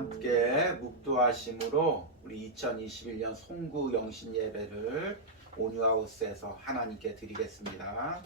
함께 묵도하심으로 우리 2021년 송구 영신 예배를 온유하우스에서 하나님께 드리겠습니다.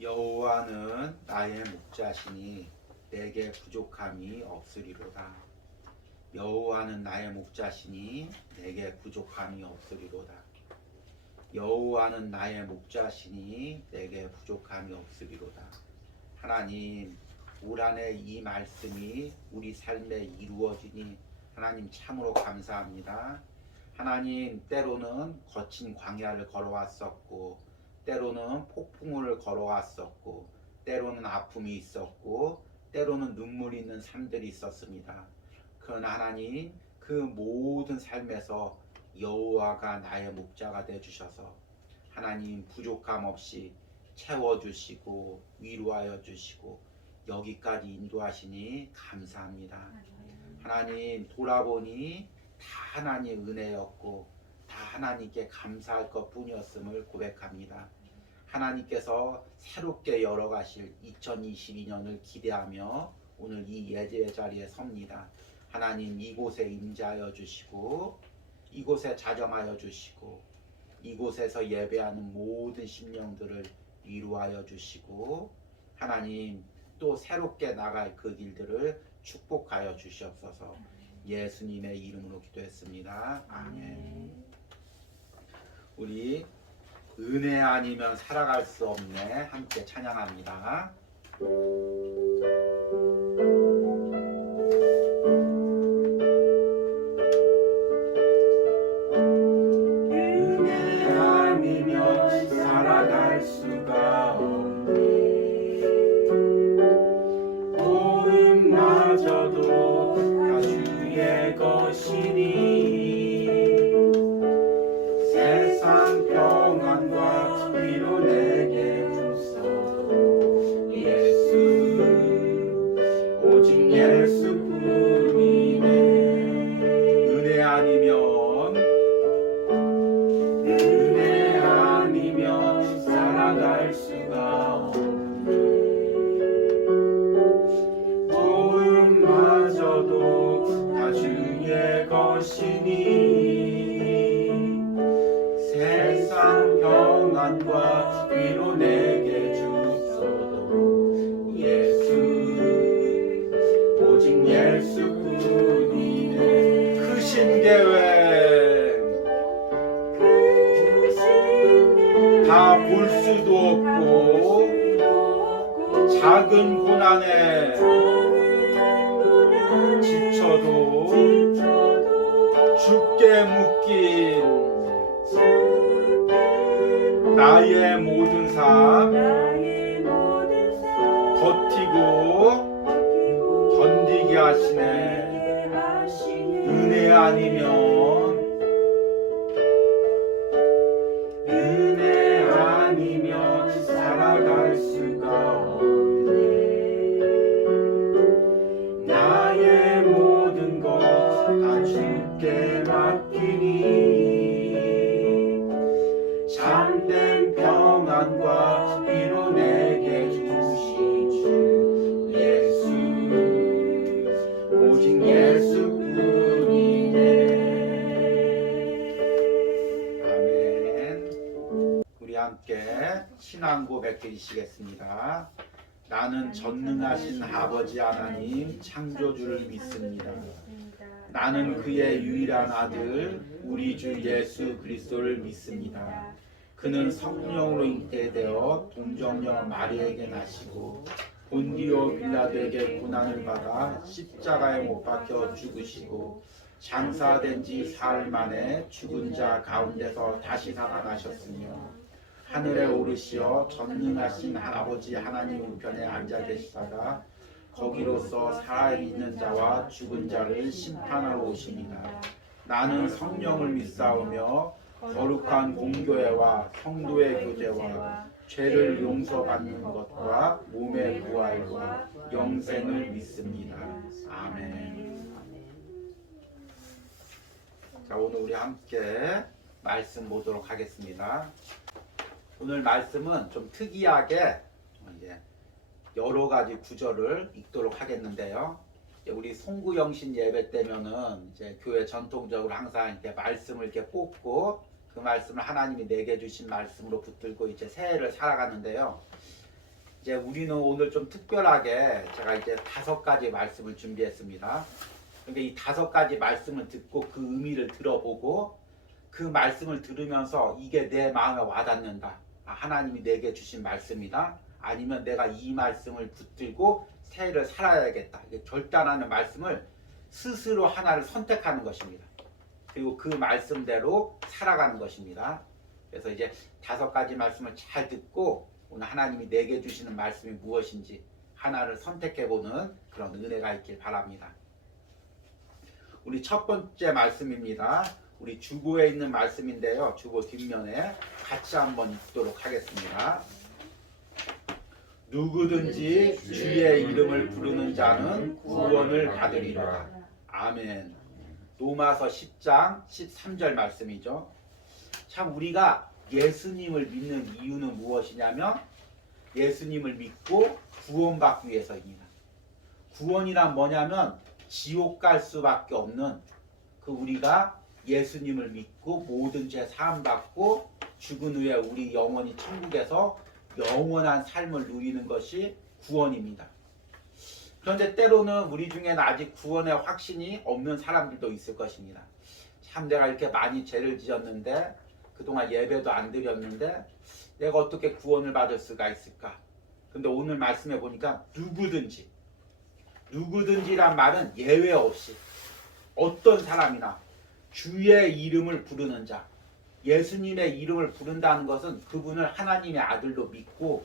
여호와는 나의 목자시니 내게 부족함이 없으리로다. 여호와는 나의 목자시니 내게 부족함이 없으리로다. 여호와는 나의 목자시니 내게 부족함이 없으리로다. 하나님, 올 한해 이 말씀이 우리 삶에 이루어지니 하나님 참으로 감사합니다. 하나님, 때로는 거친 광야를 걸어왔었고, 때로는 폭풍을 걸어왔었고, 때로는 아픔이 있었고, 때로는 눈물이 있는 삶들이 있었습니다. 그러나 하나님, 그 모든 삶에서 여호와가 나의 목자가 되어주셔서 하나님 부족함 없이 채워주시고 위로하여 주시고 여기까지 인도하시니 감사합니다. 하나님, 돌아보니 다 하나님의 은혜였고 다 하나님께 감사할 것뿐이었음을 고백합니다. 하나님께서 새롭게 열어가실 2022년을 기대하며 오늘 이 예배 자리에 섭니다. 하나님, 이곳에 임재하여 주시고 이곳에 자정하여 주시고 이곳에서 예배하는 모든 심령들을 위로하여 주시고 하나님, 또 새롭게 나갈 그 길들을 축복하여 주시옵소서. 예수님의 이름으로 기도했습니다. 아멘. 우리 은혜 아니면 살아갈 수 없네 함께 찬양합니다. 은혜 아니면 살아갈 수가 없네. 보음마저도 다 주의 것이니 세상 평안과 위로 내게 주소서. 예수, 오직 예수뿐이네. 은혜 아니면 살아갈 수가 없네. 보음마저도 다 주의 것이니 세상 평안과 위로 내게 주소서. 예수, 오직 예수뿐이네. 크신 계획 다 볼 수도 없고 작은 고난에 지쳐도 주께 묶인 나의 모든 삶 버티고 견디게 하시네. 은혜 아니면 살아갈 수가 없네. 나의 모든 것 다 주께 맡기니 참된 평안과 위로 내게 주시주. 예수, 오직 예수뿐이네. 아멘. 우리 함께 신앙 고백 드리시겠습니다. 나는 전능하신 아버지 하나님 창조주를 믿습니다. 나는 그의 유일한 아들 우리 주 예수 그리스도를 믿습니다. 그는 성령으로 잉태되어 동정녀 마리아에게 나시고 본디오 빌라도에게 고난을 받아 십자가에 못 박혀 죽으시고 장사된 지 사흘 만에 죽은 자 가운데서 다시 살아나셨으며 하늘에 오르시어 전능하신 아버지 하나님 우편에 앉아 계시다가 거기로서 살아있는 자와 죽은 자를 심판하러 오십니다. 나는 성령을 믿사오며 거룩한 공교회와 성도의 교제와 죄를 용서받는 것과 몸의 부활과 영생을 믿습니다. 아멘. 자, 오늘 우리 함께 말씀 보도록 하겠습니다. 오늘 말씀은 좀 특이하게 이제 여러 가지 구절을 읽도록 하겠는데요. 우리 송구영신 예배 때면은 이제 교회 전통적으로 항상 이렇게 말씀을 이렇게 뽑고 그 말씀을 하나님이 내게 주신 말씀으로 붙들고 이제 새해를 살아가는데요. 이제 우리는 오늘 좀 특별하게 제가 이제 5가지 말씀을 준비했습니다. 그러니까 이 5가지 말씀을 듣고 그 의미를 들어보고 그 말씀을 들으면서 이게 내 마음에 와닿는다. 하나님이 내게 주신 말씀이다. 아니면 내가 이 말씀을 붙들고 새해를 살아야겠다. 이게 결단하는 말씀을 스스로 하나를 선택하는 것입니다. 그리고 그 말씀대로 살아가는 것입니다. 그래서 이제 5가지 말씀을 잘 듣고 오늘 하나님이 내게 주시는 말씀이 무엇인지 하나를 선택해보는 그런 은혜가 있길 바랍니다. 우리 첫 번째 말씀입니다. 우리 주보에 있는 말씀인데요. 주보 뒷면에 같이 한번 읽도록 하겠습니다. 누구든지 주의 이름을 부르는 자는 구원을 받으리라. 아멘. 로마서 10장 13절 말씀이죠. 참 우리가 예수님을 믿는 이유는 무엇이냐면 예수님을 믿고 구원받기 위해서입니다. 구원이란 뭐냐면 지옥 갈 수밖에 없는 그 우리가 예수님을 믿고 모든 죄 사함 받고 죽은 후에 우리 영원히 천국에서 영원한 삶을 누리는 것이 구원입니다. 그런데 때로는 우리 중에는 아직 구원의 확신이 없는 사람들도 있을 것입니다. 참 내가 이렇게 많이 죄를 지었는데 그동안 예배도 안 드렸는데 내가 어떻게 구원을 받을 수가 있을까? 근데 오늘 말씀해 보니까 누구든지란 말은 예외 없이 어떤 사람이나 주의 이름을 부르는 자, 예수님의 이름을 부른다는 것은 그분을 하나님의 아들로 믿고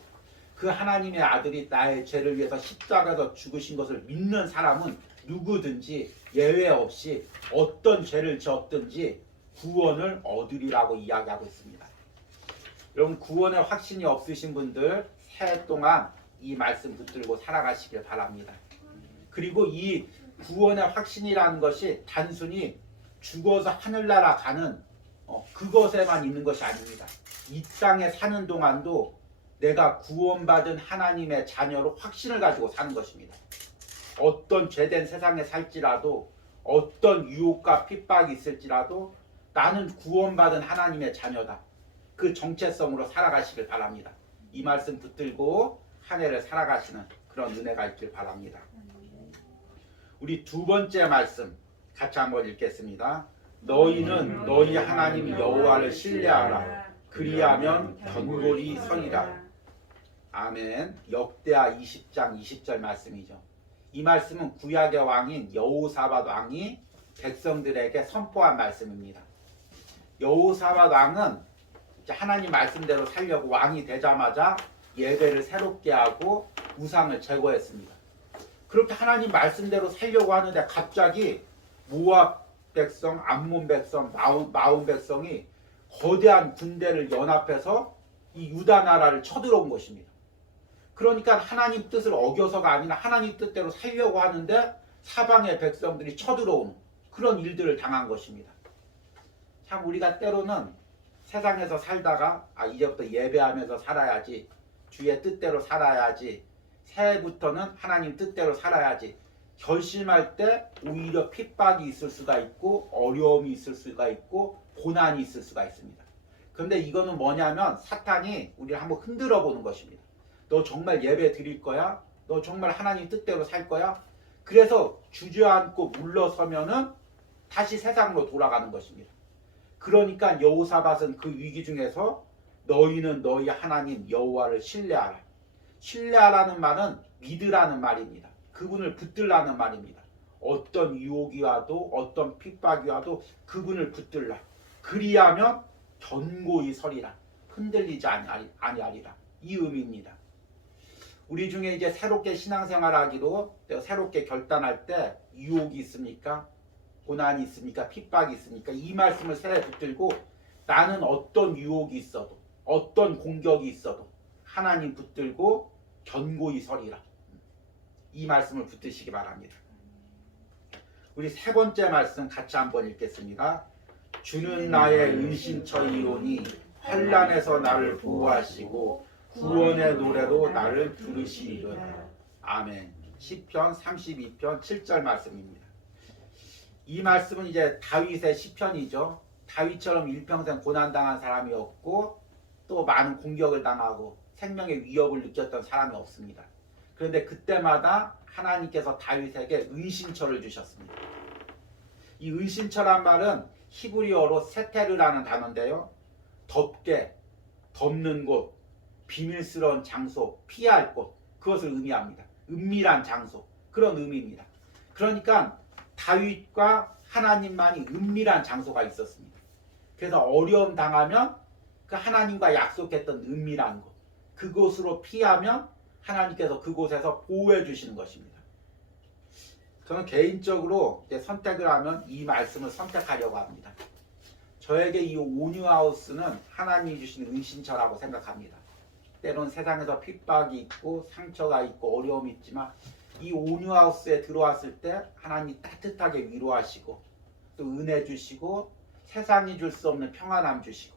그 하나님의 아들이 나의 죄를 위해서 십자가에서 죽으신 것을 믿는 사람은 누구든지 예외 없이 어떤 죄를 지었든지 구원을 얻으리라고 이야기하고 있습니다. 여러분 구원의 확신이 없으신 분들 새해 동안 이 말씀 붙들고 살아가시길 바랍니다. 그리고 이 구원의 확신이라는 것이 단순히 죽어서 하늘나라 가는 그것에만 있는 것이 아닙니다. 이 땅에 사는 동안도 내가 구원받은 하나님의 자녀로 확신을 가지고 사는 것입니다. 어떤 죄된 세상에 살지라도 어떤 유혹과 핍박이 있을지라도 나는 구원받은 하나님의 자녀다. 그 정체성으로 살아가시길 바랍니다. 이 말씀 붙들고 한 해를 살아가시는 그런 은혜가 있길 바랍니다. 우리 2번째 말씀 같이 한번 읽겠습니다. 너희는 너희 하나님 여호와를 신뢰하라. 그리하면 견고히 서리라. 아멘. 역대하 20장 20절 말씀이죠. 이 말씀은 구약의 왕인 여호사밧 왕이 백성들에게 선포한 말씀입니다. 여호사밧 왕은 하나님 말씀대로 살려고 왕이 되자마자 예배를 새롭게 하고 우상을 제거했습니다. 그렇게 하나님 말씀대로 살려고 하는데 갑자기 모압 백성, 암몬 백성, 마온 백성이 거대한 군대를 연합해서 이 유다 나라를 쳐들어온 것입니다. 그러니까 하나님 뜻을 어겨서가 아니라 하나님 뜻대로 살려고 하는데 사방의 백성들이 쳐들어오는 그런 일들을 당한 것입니다. 참 우리가 때로는 세상에서 살다가 이제부터 예배하면서 살아야지, 주의 뜻대로 살아야지, 새해부터는 하나님 뜻대로 살아야지 결심할 때 오히려 핍박이 있을 수가 있고 어려움이 있을 수가 있고 고난이 있을 수가 있습니다. 그런데 이거는 뭐냐면 사탄이 우리를 한번 흔들어 보는 것입니다. 너 정말 예배 드릴 거야? 너 정말 하나님 뜻대로 살 거야? 그래서 주저앉고 물러서면은 다시 세상으로 돌아가는 것입니다. 그러니까 여호사밧은 그 위기 중에서 너희는 너희 하나님 여호와를 신뢰하라. 신뢰하라는 말은 믿으라는 말입니다. 그분을 붙들라는 말입니다. 어떤 유혹이 와도 어떤 핍박이 와도 그분을 붙들라. 그리하면 견고히 서리라. 흔들리지 아니하리라. 이 의미입니다. 우리 중에 이제 새롭게 신앙생활하기로 새롭게 결단할 때 유혹이 있습니까? 고난이 있습니까? 핍박이 있습니까? 이 말씀을 새해 붙들고 나는 어떤 유혹이 있어도 어떤 공격이 있어도 하나님 붙들고 견고히 서리라. 이 말씀을 붙드시기 바랍니다. 우리 세 번째 말씀 같이 한번 읽겠습니다. 주는 나의 은신처이오니 환난에서 나를 보호하시고 구원의 노래로 나를 부르시리로다. 아멘. 시편 32편 7절 말씀입니다. 이 말씀은 이제 다윗의 시편이죠. 다윗처럼 일평생 고난당한 사람이었고 또 많은 공격을 당하고 생명의 위협을 느꼈던 사람이 없습니다. 그런데 그때마다 하나님께서 다윗에게 은신처를 주셨습니다. 이 은신처란 말은 히브리어로 세테르라는 단어인데요. 덮게, 덮는 곳, 비밀스러운 장소, 피할 곳, 그것을 의미합니다. 은밀한 장소, 그런 의미입니다. 그러니까 다윗과 하나님만이 은밀한 장소가 있었습니다. 그래서 어려움 당하면 그 하나님과 약속했던 은밀한 곳, 그곳으로 피하면 하나님께서 그곳에서 보호해 주시는 것입니다. 저는 개인적으로 이제 선택을 하면 이 말씀을 선택하려고 합니다. 저에게 이 온유하우스는 하나님이 주신 은신처라고 생각합니다. 때론 세상에서 핍박이 있고 상처가 있고 어려움이 있지만 이 온유하우스에 들어왔을 때 하나님이 따뜻하게 위로하시고 또 은혜 주시고 세상이 줄 수 없는 평안함 주시고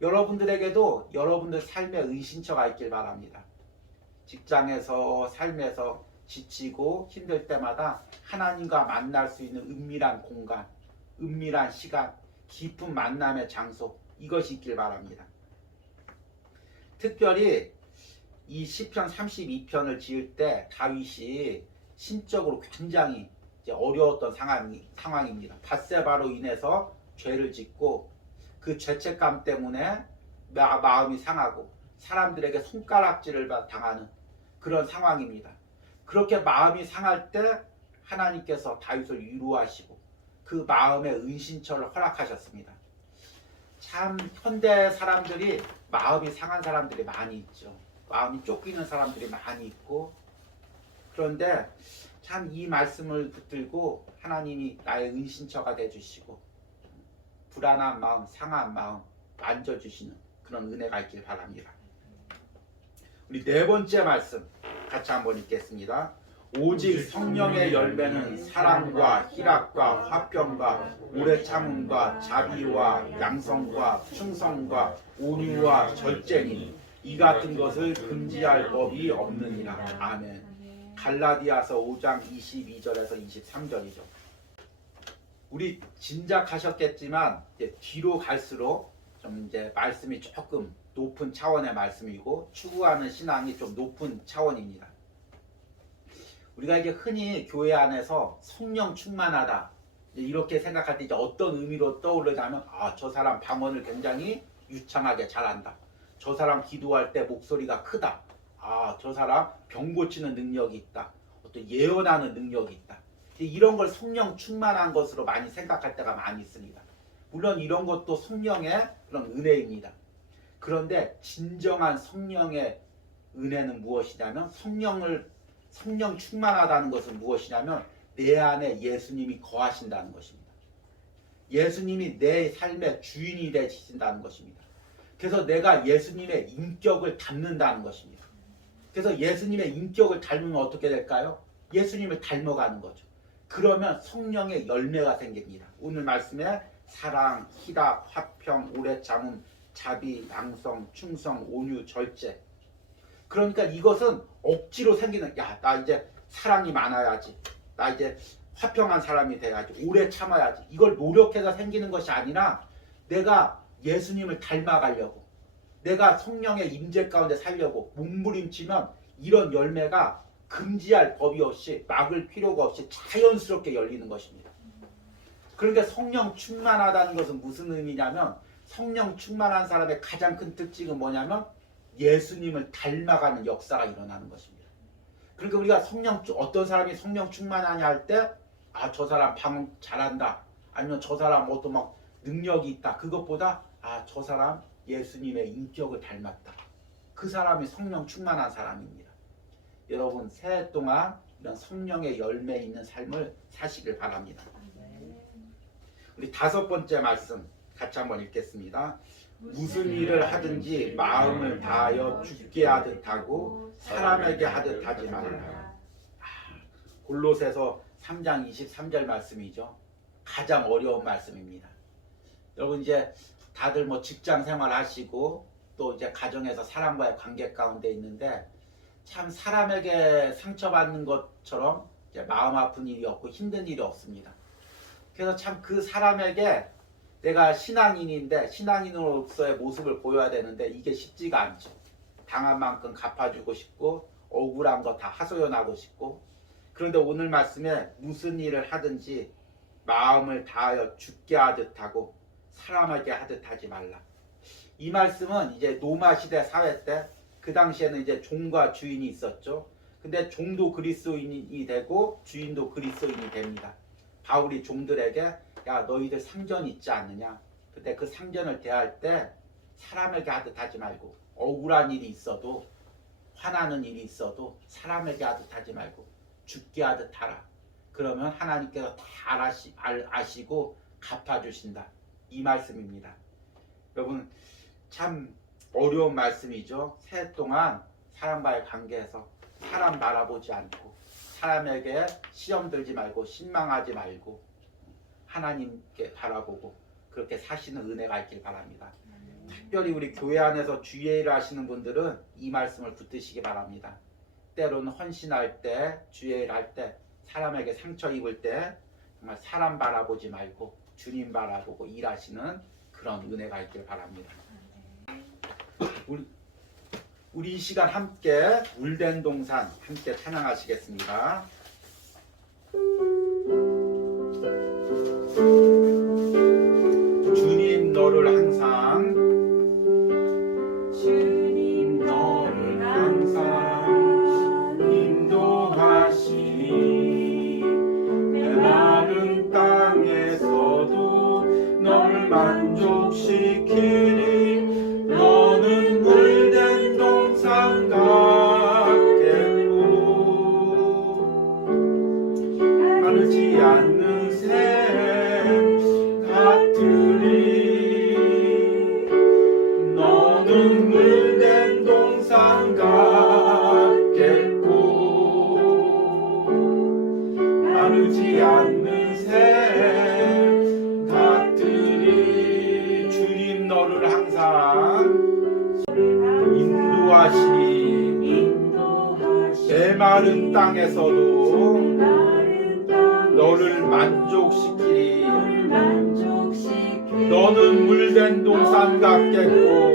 여러분들에게도 여러분들 삶의 은신처가 있길 바랍니다. 직장에서 삶에서 지치고 힘들 때마다 하나님과 만날 수 있는 은밀한 공간, 은밀한 시간, 깊은 만남의 장소, 이것이 있길 바랍니다. 특별히 이 시편 32편을 지을 때 다윗이 신적으로 굉장히 이제 어려웠던 상황입니다. 밧세바로 인해서 죄를 짓고 그 죄책감 때문에 마음이 상하고 사람들에게 손가락질을 당하는 그런 상황입니다. 그렇게 마음이 상할 때 하나님께서 다윗을 위로하시고 그 마음의 은신처를 허락하셨습니다. 참 현대 사람들이 마음이 상한 사람들이 많이 있죠. 마음이 쫓기는 사람들이 많이 있고 그런데 참 이 말씀을 붙들고 하나님이 나의 은신처가 되어주시고 불안한 마음, 상한 마음 만져주시는 그런 은혜가 있길 바랍니다. 우리 네 번째 말씀 같이 한번 읽겠습니다. 오직 성령의 열매는 사랑과 희락과 화평과 오래 참음과 자비와 양성과 충성과 온유와 절제니 이 같은 것을 금지할 법이 없느니라. 아멘. 갈라디아서 5장 22절에서 23절이죠. 우리 짐작하셨겠지만 이제 뒤로 갈수록 좀 이제 말씀이 조금 높은 차원의 말씀이고 추구하는 신앙이 좀 높은 차원입니다. 우리가 이제 흔히 교회 안에서 성령 충만하다 이렇게 생각할 때 이제 어떤 의미로 떠오르냐면 저 사람 방언을 굉장히 유창하게 잘한다. 저 사람 기도할 때 목소리가 크다. 저 사람 병 고치는 능력이 있다. 어떤 예언하는 능력이 있다. 이런 걸 성령 충만한 것으로 많이 생각할 때가 많이 있습니다. 물론 이런 것도 성령의 그런 은혜입니다. 그런데 진정한 성령의 은혜는 무엇이냐면 성령 충만하다는 것은 무엇이냐면 내 안에 예수님이 거하신다는 것입니다. 예수님이 내 삶의 주인이 되신다는 것입니다. 그래서 내가 예수님의 인격을 닮는다는 것입니다. 그래서 예수님의 인격을 닮으면 어떻게 될까요? 예수님을 닮아가는 거죠. 그러면 성령의 열매가 생깁니다. 오늘 말씀에 사랑, 희락, 화평, 오래 참음, 자비, 양성, 충성, 온유, 절제. 그러니까 이것은 억지로 생기는 나 이제 사랑이 많아야지. 나 이제 화평한 사람이 돼야지. 오래 참아야지. 이걸 노력해서 생기는 것이 아니라 내가 예수님을 닮아가려고 내가 성령의 임재 가운데 살려고 몸부림치면 이런 열매가 금지할 법이 없이 막을 필요가 없이 자연스럽게 열리는 것입니다. 그러니까 성령 충만하다는 것은 무슨 의미냐면 성령 충만한 사람의 가장 큰 특징은 뭐냐면 예수님을 닮아가는 역사가 일어나는 것입니다. 그러니까 우리가 어떤 사람이 성령 충만하냐 할 때 저 사람 방언 잘한다. 아니면 저 사람 어떤 막 능력이 있다. 그것보다 저 사람 예수님의 인격을 닮았다. 그 사람이 성령 충만한 사람입니다. 여러분 새해 동안 이런 성령의 열매 있는 삶을 사시길 바랍니다. 우리 다섯 번째 말씀 같이 한번 읽겠습니다. 무슨 일을 하든지 마음을 다하여 죽게 하듯 하고 사람에게 하듯 하지 말라. 골로새서 3장 23절 말씀이죠. 가장 어려운 말씀입니다. 여러분 이제 다들 뭐 직장 생활 하시고 또 이제 가정에서 사람과의 관계 가운데 있는데 참 사람에게 상처받는 것처럼 이제 마음 아픈 일이 없고 힘든 일이 없습니다. 그래서 참 그 사람에게 내가 신앙인인데 신앙인으로서의 모습을 보여야 되는데 이게 쉽지가 않죠. 당한 만큼 갚아주고 싶고 억울한 거 다 하소연하고 싶고 그런데 오늘 말씀에 무슨 일을 하든지 마음을 다하여 죽게 하듯 하고 사람에게 하듯 하지 말라. 이 말씀은 이제 노마 시대 사회 때 그 당시에는 이제 종과 주인이 있었죠. 근데 종도 그리스도인이 되고 주인도 그리스도인이 됩니다. 바울이 종들에게 야 너희들 상전 있지 않느냐. 근데 그 상전을 대할 때 사람에게 하듯 하지 말고 억울한 일이 있어도 화나는 일이 있어도 사람에게 하듯 하지 말고 죽게 하듯 하라. 그러면 하나님께서 다 아시고 갚아주신다. 이 말씀입니다. 여러분 참 어려운 말씀이죠. 새해 동안 사람과의 관계에서 사람 바라보지 않고 사람에게 시험 들지 말고 신망하지 말고 하나님께 바라보고 그렇게 사시는 은혜가 있길 바랍니다. 특별히 우리 교회 안에서 주의 일을 하시는 분들은 이 말씀을 붙드시기 바랍니다. 때로는 헌신할 때 주의 일 할 때 사람에게 상처 입을 때 정말 사람 바라보지 말고 주님 바라보고 일하시는 그런 은혜가 있길 바랍니다. 우리 이 시간 함께 물된 동산 함께 찬양하시겠습니다. 주님 너를 항상 인도하시니 메마른 땅에서도 널 만족시키니 너는 물된 동산 같겠고 마르지 않는 샘 같으리 너는 물된 동산 같겠고 마르지 않는 샘 같으리 주님 너를 항상 인도하시니 메마른 땅에서도 너를 만족시키리 너는 물된 동산 같겠고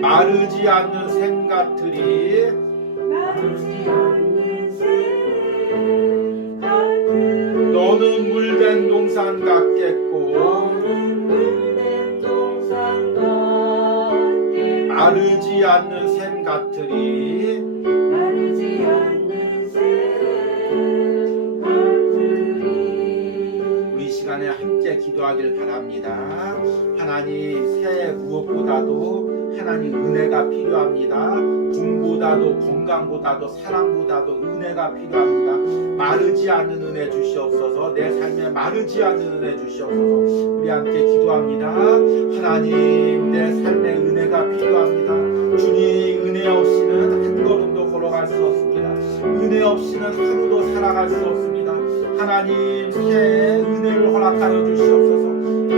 마르지 않는 샘 같으리 너는 물된 동산 같겠고 마르지 않는 샘 같으리 우리 시간에 함께 기도하길 바랍니다. 하나님 새해 무엇보다도 하나님 은혜가 필요합니다. 돈보다도 건강보다도 사랑보다도 은혜가 필요합니다. 마르지 않는 은혜 주시옵소서. 내 삶에 마르지 않는 은혜 주시옵소서. 우리 함께 기도합니다. 하나님 내 삶에 은혜가 필요합니다. 주님 은혜 없이는 한 걸음도 걸어갈 수 없습니다. 은혜 없이는 하루도 살아갈 수 없습니다. 하나님 새해 은혜를 허락하여 주시옵소서.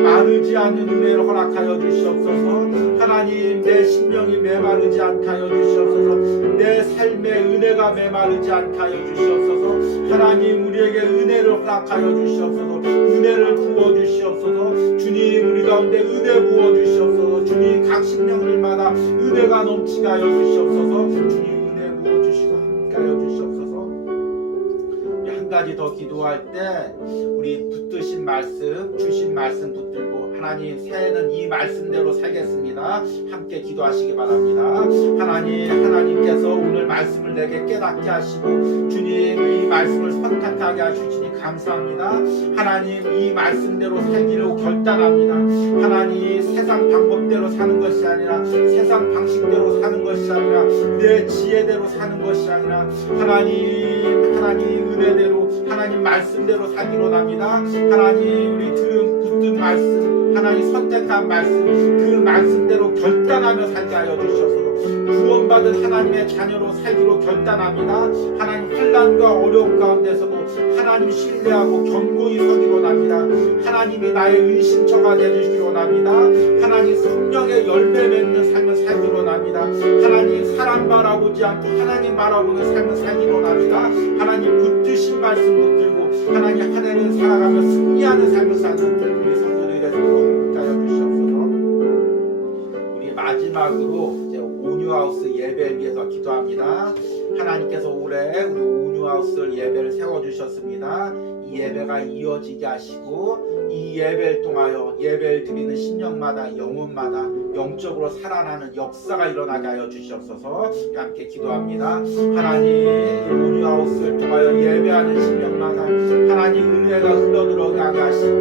마르지 않는 은혜를 허락하여 주시옵소서. 하나님 내 심령이 메마르지 않게 하여 주시옵소서. 내 삶의 은혜가 메마르지 않게 하여 주시옵소서. 하나님 우리에게 은혜를 허락하여 주시옵소서. 은혜를 부어 주시옵소서. 주님 우리 가운데 은혜 부어 주시옵소서. 주님 각 심령들마다 은혜가 넘치게 하여 주시옵소서. 주님 은혜 부어 주시고 함께 하여 주시옵소서. 한 가지 더 기도할 때 우리 붙드신 말씀 주신 말씀 붙들고 하나님 새해는 이 말씀대로 살겠습니다. 함께 기도하시기 바랍니다. 하나님께서 오늘 말씀을 내게 깨닫게 하시고 주님 이 말씀을 선택하게 하시니 감사합니다. 하나님 이 말씀대로 살기로 결단합니다. 하나님 세상 방법대로 사는 것이 아니라 세상 방식대로 사는 것이 아니라 내 지혜대로 사는 것이 아니라 하나님 은혜대로 하나님 말씀대로 살기로 합니다. 하나님 우리 들은 붙든 말씀 하나님 선택한 말씀 그 말씀대로 결단하며 살게 하여 주셔서 구원받은 하나님의 자녀로 살기로 결단합니다. 하나님 환난과 어려움 가운데서도 하나님 신뢰하고 견고히 서기로 합니다. 하나님이 나의 은신처가 되주시기로 합니다. 하나님 성령의 열매 맺는 삶을 살기로 합니다. 하나님 사람 바라보지 않고 하나님 바라보는 삶을 살기로 합니다. 하나님 붙드신 말씀 붙들고 하나님 한 해를 살아가며 승리하는 삶을 사는 우리 성도들이 되도록 하여 주시옵소서. 우리 마지막으로 이제 온유하우스 예배를 위해서 기도합니다. 하나님께서 올해 우리 온유하우스 예배를 세워주셨습니다. 이 예배가 이어지게 하시고 이 예배를 통하여 예배를 드리는 신령마다 영혼마다 영적으로 살아나는 역사가 일어나게 하여 주시옵소서. 함께 기도합니다. 하나님 온유하우스를 통하여 예배하는 신령마다 하나님 은혜가 흘러들어가게 하시고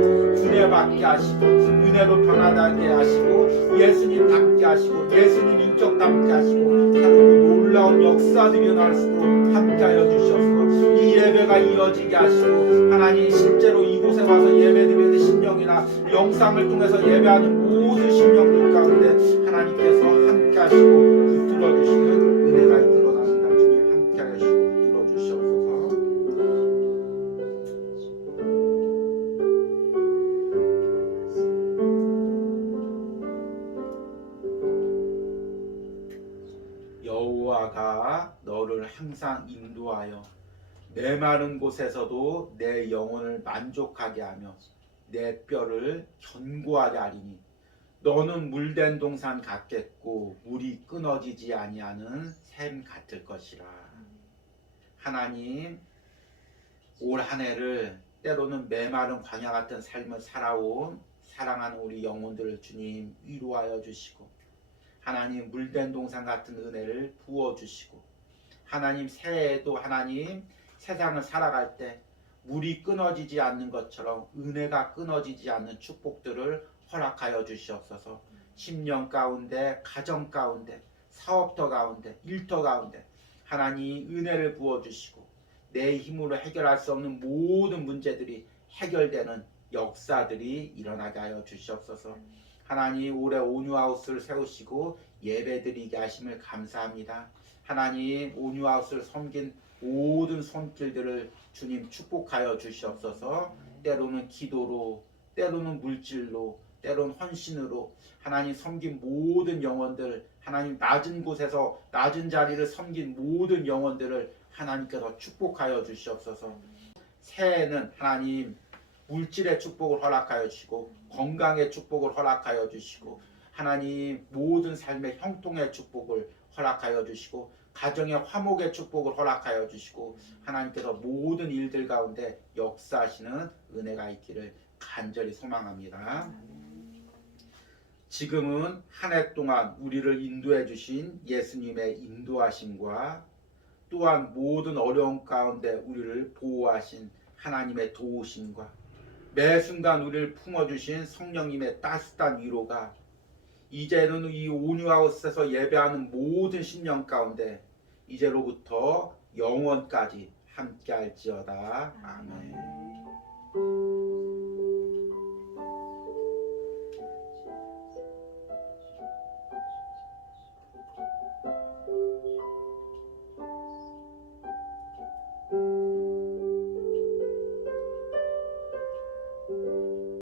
은혜 받게 하시고 은혜로 변화하게 하시고 예수님 닮게 하시고 예수님 인격 닮게 하시고 새로운 놀라운 역사들이 일어날 수 있도록 함께하여 주시옵소서. 이 예배가 이어지게 하시고 하나님 실제로 이곳에 와서 예배드리는 신령이나 영상을 통해서 예배하는 모든 신령들 가운데 하나님께서 함께하시고 붙들어주시는 은혜가 있기로 합니다. 주님 함께하시고 붙들어주시옵소서. 여호와가 너를 항상 인도하여 메마른 곳에서도 내 영혼을 만족하게 하며 내 뼈를 견고하게 하리니 너는 물된 동산 같겠고 물이 끊어지지 아니하는 샘 같을 것이라. 하나님 올 한 해를 때로는 메마른 광야 같은 삶을 살아온 사랑하는 우리 영혼들을 주님 위로하여 주시고 하나님 물된 동산 같은 은혜를 부어주시고 하나님 새해에도 하나님 세상을 살아갈 때 물이 끊어지지 않는 것처럼 은혜가 끊어지지 않는 축복들을 허락하여 주시옵소서. 심령 가운데 가정 가운데 사업터 가운데 일터 가운데 하나님 은혜를 부어주시고 내 힘으로 해결할 수 없는 모든 문제들이 해결되는 역사들이 일어나게 하여 주시옵소서. 하나님 올해 온유하우스를 세우시고 예배드리게 하심을 감사합니다. 하나님 온유하우스를 섬긴 모든 손길들을 주님 축복하여 주시옵소서. 때로는 기도로 때로는 물질로 때로는 헌신으로 하나님 섬긴 모든 영혼들 하나님 낮은 곳에서 낮은 자리를 섬긴 모든 영혼들을 하나님께서 축복하여 주시옵소서. 새해에는 하나님 물질의 축복을 허락하여 주시고 건강의 축복을 허락하여 주시고 하나님 모든 삶의 형통의 축복을 허락하여 주시고 가정의 화목의 축복을 허락하여 주시고 하나님께서 모든 일들 가운데 역사하시는 은혜가 있기를 간절히 소망합니다. 지금은 한 해 동안 우리를 인도해 주신 예수님의 인도하심과 또한 모든 어려움 가운데 우리를 보호하신 하나님의 도우심과 매 순간 우리를 품어주신 성령님의 따뜻한 위로가 이제는 이 온유하우스에서 예배하는 모든 신령 가운데 이제로부터 영원까지 함께할지어다. 아멘.